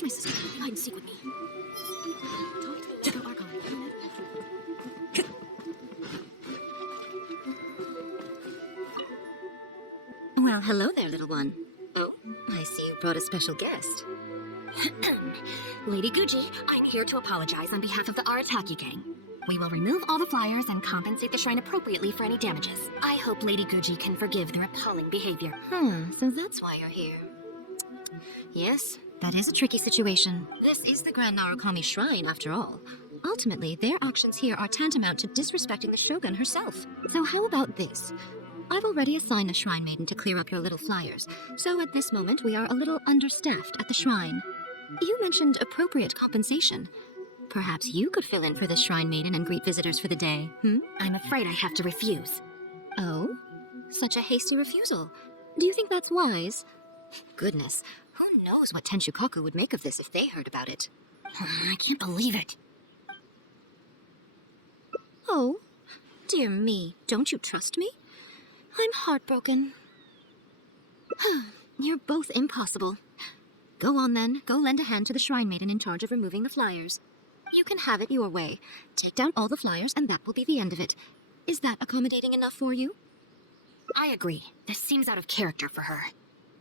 wish my sister could hide and seek with me. Check out Archon. Well, hello there, little one. Oh, I see you brought a special guest. Lady Guji, I'm here to apologize on behalf of the Arataki gang. We will remove all the flyers and compensate the shrine appropriately for any damages. I hope Lady Guji can forgive their appalling behavior. So that's why you're here. Yes, that is a tricky situation. This is the Grand Narukami Shrine, after all. Ultimately, their actions here are tantamount to disrespecting the Shogun herself. So how about this? I've already assigned a shrine maiden to clear up your little flyers, so at this moment we are a little understaffed at the shrine. You mentioned appropriate compensation. Perhaps you could fill in for the shrine maiden and greet visitors for the day, I'm afraid I have to refuse. Oh? Such a hasty refusal. Do you think that's wise? Goodness, who knows what Tenshukaku would make of this if they heard about it? I can't believe it. Oh, dear me, don't you trust me? I'm heartbroken. You're both impossible. Go on then, go lend a hand to the shrine maiden in charge of removing the flyers. You can have it your way. Take down all the flyers and that will be the end of it. Is that accommodating enough for you? I agree. This seems out of character for her.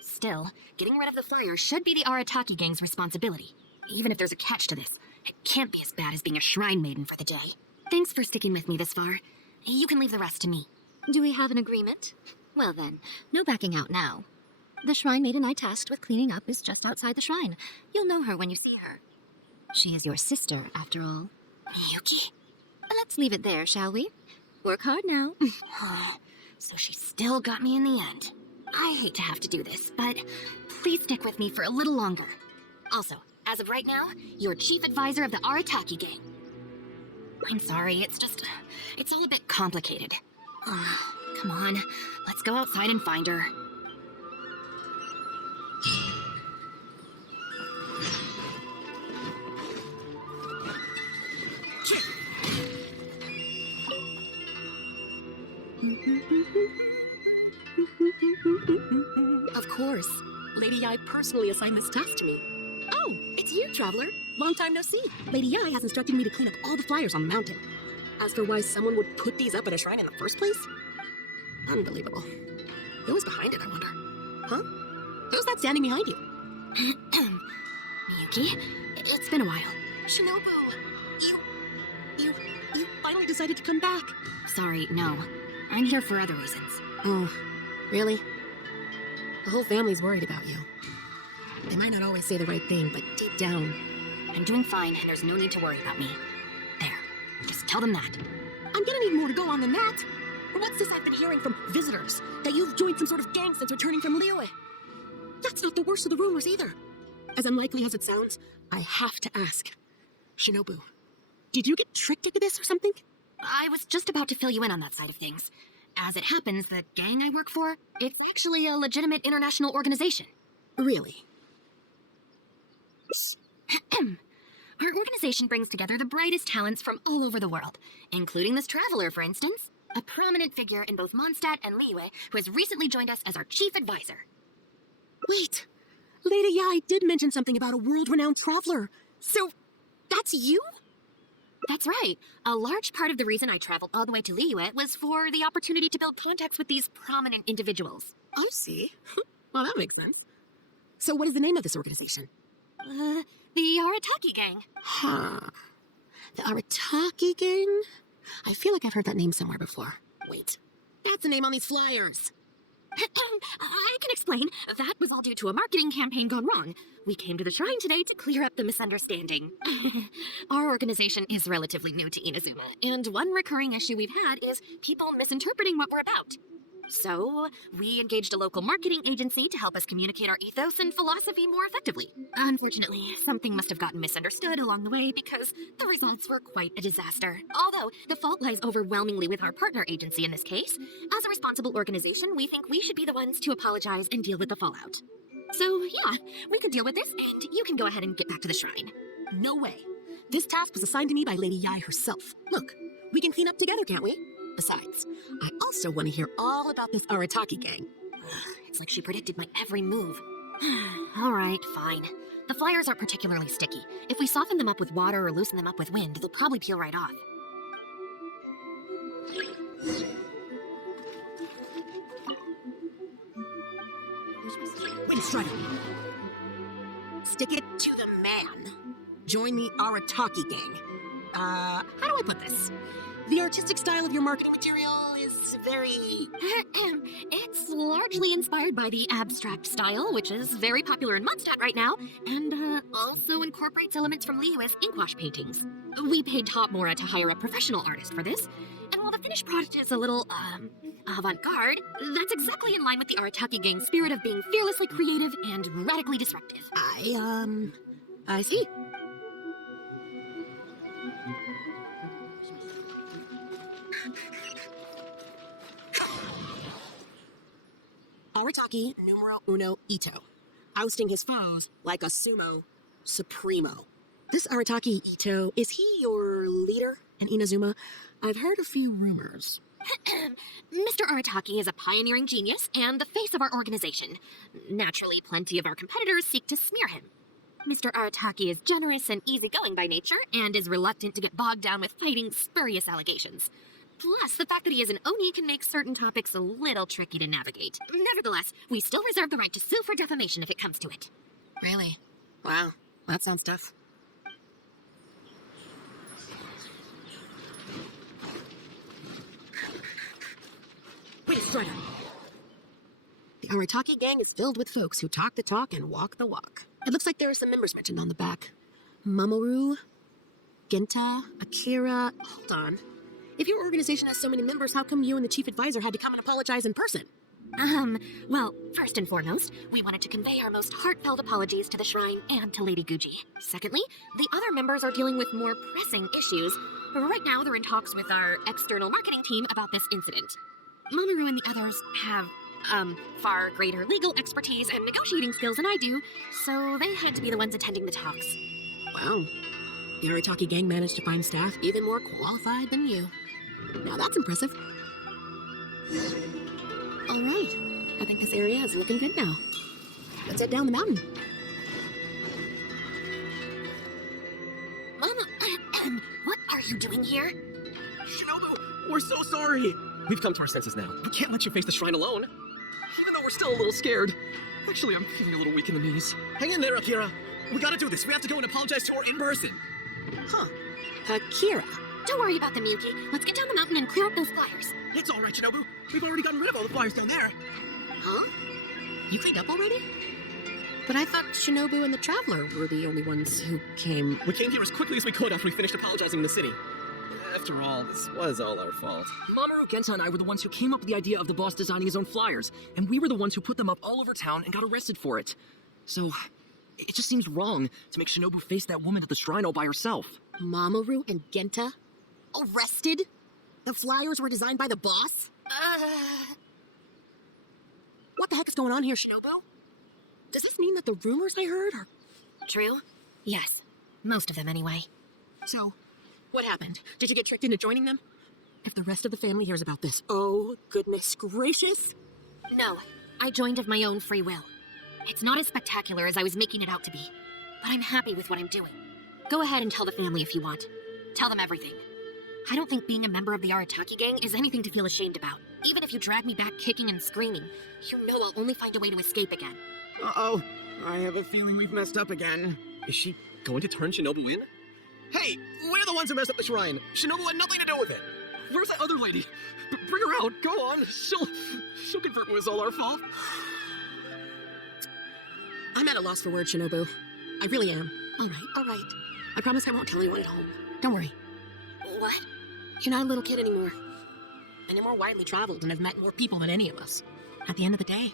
Still, getting rid of the flyers should be the Arataki gang's responsibility. Even if there's a catch to this, it can't be as bad as being a shrine maiden for the day. Thanks for sticking with me this far. You can leave the rest to me. Do we have an agreement? Well then, no backing out now. The shrine maiden I tasked with cleaning up is just outside the shrine. You'll know her when you see her. She is your sister, after all. Yuki? Let's leave it there, shall we? Work hard now. So she still got me in the end. I hate to have to do this, but please stick with me for a little longer. Also, as of right now, you're chief advisor of the Arataki gang. I'm sorry, it's all a bit complicated. Come on, let's go outside and find her. Of course. Lady Yai personally assigned this task to me. Oh, it's you, traveler. Long time no see. Lady Yai has instructed me to clean up all the flyers on the mountain. As for why someone would put these up at a shrine in the first place? Unbelievable. Who was behind it, I wonder? Huh? Who's that standing behind you? Miyuki, it's been a while. Shinobu, you finally decided to come back. Sorry, no. I'm here for other reasons. Oh, really? The whole family's worried about you. They might not always say the right thing, but deep down... I'm doing fine, and there's no need to worry about me. There. Just tell them that. I'm gonna need more to go on than that. What's this I've been hearing from visitors? That you've joined some sort of gang since returning from Liyue? That's not the worst of the rumors either. As unlikely as it sounds, I have to ask. Shinobu, did you get tricked into this or something? I was just about to fill you in on that side of things. As it happens, the gang I work for, it's actually a legitimate international organization. Really? Our organization brings together the brightest talents from all over the world, including this traveler, for instance, a prominent figure in both Mondstadt and Liyue who has recently joined us as our chief advisor. Wait, Lady Yai did mention something about a world-renowned traveler. So, that's you? That's right. A large part of the reason I traveled all the way to Liyue was for the opportunity to build contacts with these prominent individuals. I see. Well, that makes sense. So what is the name of this organization? The Arataki gang. Huh. The Arataki gang? I feel like I've heard that name somewhere before. Wait, that's the name on these flyers. I can explain. That was all due to a marketing campaign gone wrong. We came to the shrine today to clear up the misunderstanding. Our organization is relatively new to Inazuma, and one recurring issue we've had is people misinterpreting what we're about. So, we engaged a local marketing agency to help us communicate our ethos and philosophy more effectively. Unfortunately, something must have gotten misunderstood along the way because the results were quite a disaster. Although, the fault lies overwhelmingly with our partner agency in this case. As a responsible organization, we think we should be the ones to apologize and deal with the fallout. So, yeah, we could deal with this, and you can go ahead and get back to the shrine. No way. This task was assigned to me by Lady Yai herself. Look, we can clean up together, can't we? Besides, I also want to hear all about this Arataki gang. It's like she predicted my every move. All right, fine. The flyers aren't particularly sticky. If we soften them up with water or loosen them up with wind, they'll probably peel right off. Wait, Strider. Stick it to the man. Join the Arataki gang. How do I put this? The artistic style of your marketing material is very... It's largely inspired by the abstract style, which is very popular in Mondstadt right now, and also incorporates elements from Liyue's inkwash paintings. We paid Top Mora to hire a professional artist for this, and while the finished product is a little, avant-garde, that's exactly in line with the Arataki gang's spirit of being fearlessly creative and radically disruptive. I see. Arataki numero uno Ito, ousting his foes like a sumo supremo. This Arataki Ito, is he your leader in Inazuma? I've heard a few rumors. Mr. Arataki is a pioneering genius and the face of our organization. Naturally, plenty of our competitors seek to smear him. Mr. Arataki is generous and easygoing by nature and is reluctant to get bogged down with fighting spurious allegations. Plus, the fact that he is an Oni can make certain topics a little tricky to navigate. Nevertheless, we still reserve the right to sue for defamation if it comes to it. Really? Wow, that sounds tough. Wait, Strider. The Arataki gang is filled with folks who talk the talk and walk the walk. It looks like there are some members mentioned on the back. Mamoru, Genta, Akira. Hold on. If your organization has so many members, how come you and the chief advisor had to come and apologize in person? Well, first and foremost, we wanted to convey our most heartfelt apologies to the Shrine and to Lady Guji. Secondly, the other members are dealing with more pressing issues. Right now, they're in talks with our external marketing team about this incident. Mamoru and the others have, far greater legal expertise and negotiating skills than I do, so they had to be the ones attending the talks. Wow. The Arataki gang managed to find staff even more qualified than you. Now that's impressive. All right. I think this area is looking good now. Let's head down the mountain. Mama, what are you doing here? Shinobu, we're so sorry. We've come to our senses now. We can't let you face the shrine alone. Even though we're still a little scared. Actually, I'm feeling a little weak in the knees. Hang in there, Akira. We gotta do this. We have to go and apologize to her in person. Huh. Akira. Don't worry about the Miyuki. Let's get down the mountain and clear up those flyers. It's all right, Shinobu. We've already gotten rid of all the flyers down there. Huh? You cleaned up already? But I thought Shinobu and the Traveler were the only ones who came... We came here as quickly as we could after we finished apologizing in the city. After all, this was all our fault. Mamoru, Genta, and I were the ones who came up with the idea of the boss designing his own flyers, and we were the ones who put them up all over town and got arrested for it. So, it just seems wrong to make Shinobu face that woman at the shrine all by herself. Mamoru and Genta? Arrested? The flyers were designed by the boss? What the heck is going on here, Shinobu? Does this mean that the rumors I heard are... True? Yes. Most of them, anyway. So, what happened? Did you get tricked into joining them? If the rest of the family hears about this, oh, goodness gracious. No, I joined of my own free will. It's not as spectacular as I was making it out to be, but I'm happy with what I'm doing. Go ahead and tell the family if you want. Tell them everything. I don't think being a member of the Arataki gang is anything to feel ashamed about. Even if you drag me back kicking and screaming, you know I'll only find a way to escape again. Uh-oh. I have a feeling we've messed up again. Is she going to turn Shinobu in? Hey, we're the ones who messed up the shrine. Shinobu had nothing to do with it. Where's that other lady? Bring her out. Go on. She'll confirm it was all our fault. I'm at a loss for words, Shinobu. I really am. All right. I promise I won't tell anyone at home. Don't worry. What? You're not a little kid anymore. And you're more widely traveled and have met more people than any of us. At the end of the day,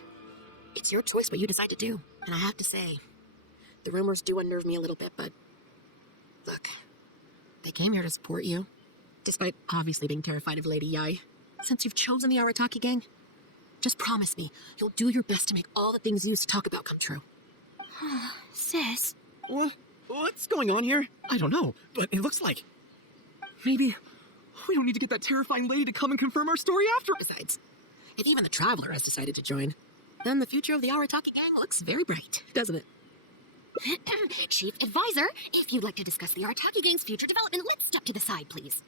it's your choice what you decide to do. And I have to say, the rumors do unnerve me a little bit, but... Look, they came here to support you. Despite obviously being terrified of Lady Yai. Since you've chosen the Arataki gang, just promise me you'll do your best to make all the things you used to talk about come true. Sis? What's going on here? I don't know, but it looks like... Maybe we don't need to get that terrifying lady to come and confirm our story after. Besides, if even the Traveler has decided to join, then the future of the Arataki gang looks very bright, doesn't it? Chief Advisor, if you'd like to discuss the Artaki Gang's future development, let's step to the side, please.